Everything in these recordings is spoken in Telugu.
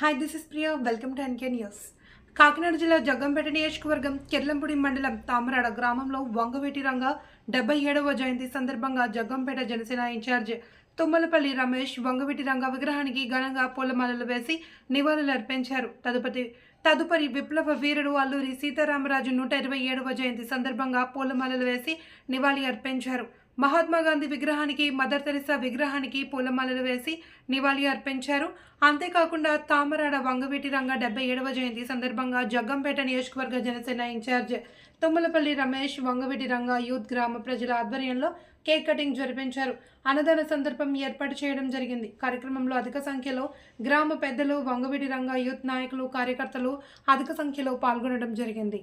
Hi this is Priya welcome to NK news. Kakinada జిల్లా జగ్గంపేట నియోజకవర్గం కిర్లంపూడి మండలం తామరాడ గ్రామంలో వంగవీటి రంగ 77వ జయంతి సందర్భంగా జగ్గంపేట జనసేన ఇన్ఛార్జ్ తుమ్మలపల్లి రమేష్ వంగవీటి రంగ విగ్రహానికి ఘనంగా పూలమాలలు వేసి నివాళులు అర్పించారు. తదుపరి విప్లవ వీరుడు అల్లూరి సీతారామరాజు 127వ జయంతి సందర్భంగా పూలమాలలు వేసి నివాళి అర్పించారు. మహాత్మా గాంధీ విగ్రహానికి, మదర్ తెరిసా విగ్రహానికి పూలమాలలు వేసి నివాళి అర్పించారు. అంతేకాకుండా తామరాడ వంగవీటి రంగ 77వ జయంతి సందర్భంగా జగ్గంపేట నియోజకవర్గ జనసేన ఇన్ఛార్జ్ తుమ్మలపల్లి రమేష్ వంగవీటి రంగ యూత్ గ్రామ ప్రజల ఆధ్వర్యంలో కేక్ కటింగ్ జరిపించారు. అన్నదాన సందర్భం ఏర్పాటు చేయడం జరిగింది. కార్యక్రమంలో అధిక సంఖ్యలో గ్రామ పెద్దలు, వంగవీటి రంగ యూత్ నాయకులు, కార్యకర్తలు అధిక సంఖ్యలో పాల్గొనడం జరిగింది.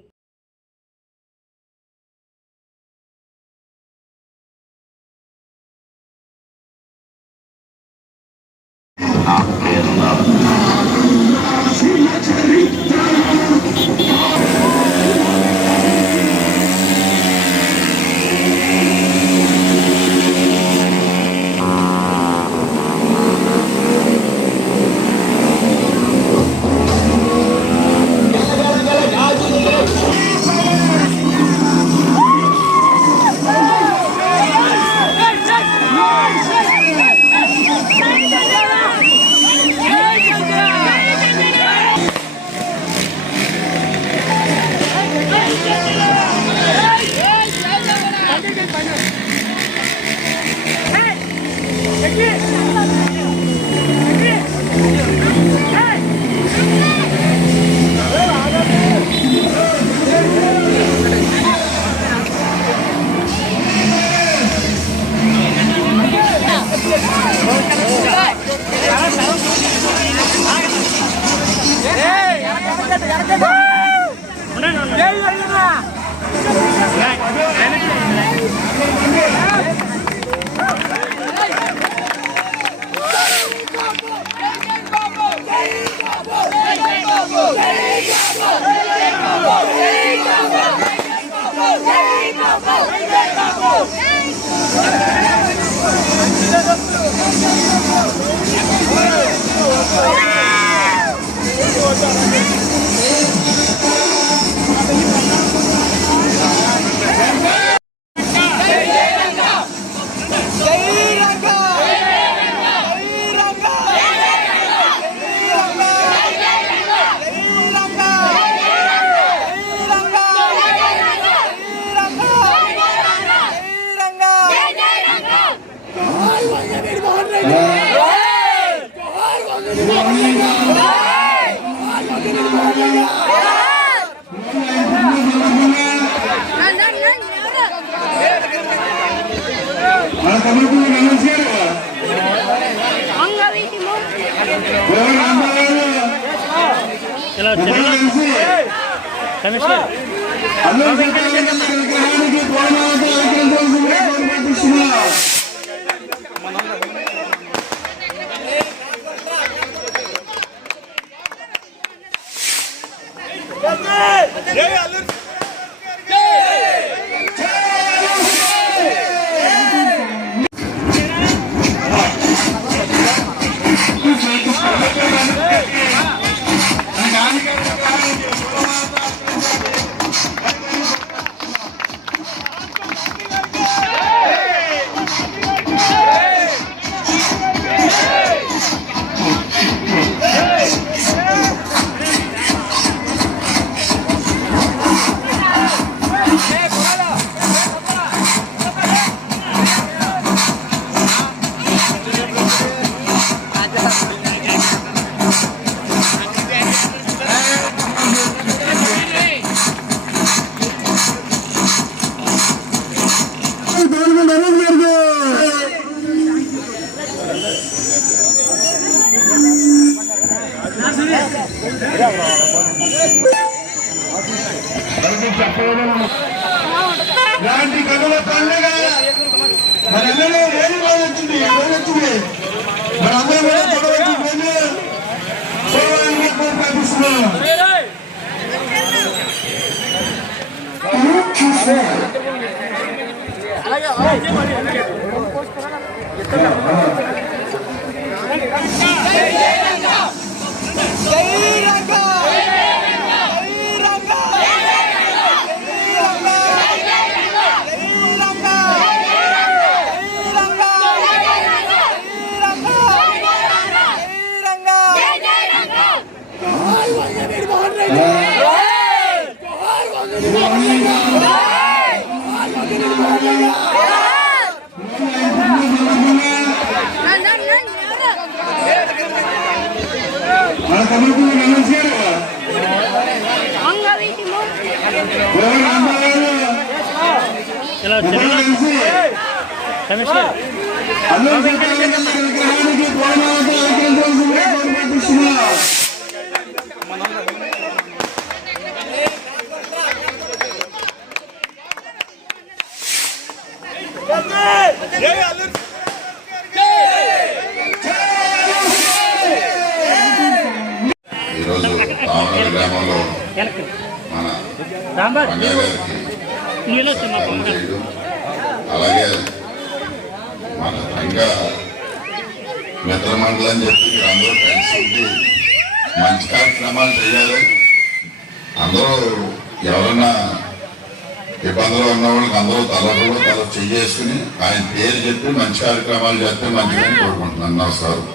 ఇలాంటి కనుల పండుగ మనందరూ వేడి వచ్చింది మనందరూ కూడా చూడవచ్చు ప్రార్థిస్తున్నాం. మన తమ్ముడు నమస్కారం ఈరోజు తామరాడు గ్రామంలో మన చేయడం అలాగే మన సంఘ మిత్ర మండలి అని చెప్పి మీరు అందరూ కలిసి ఉండి మంచి కార్యక్రమాలు చేయాలి. అందరూ ఎవరన్నా ఇబ్బందులు ఉన్న వాళ్ళకి అందరూ తల చెయ్యేసుకుని ఆయన పేరు చెప్పి మంచి కార్యక్రమాలు చేస్తే మంచిదని కోరుకుంటున్నాను. నమస్కారం.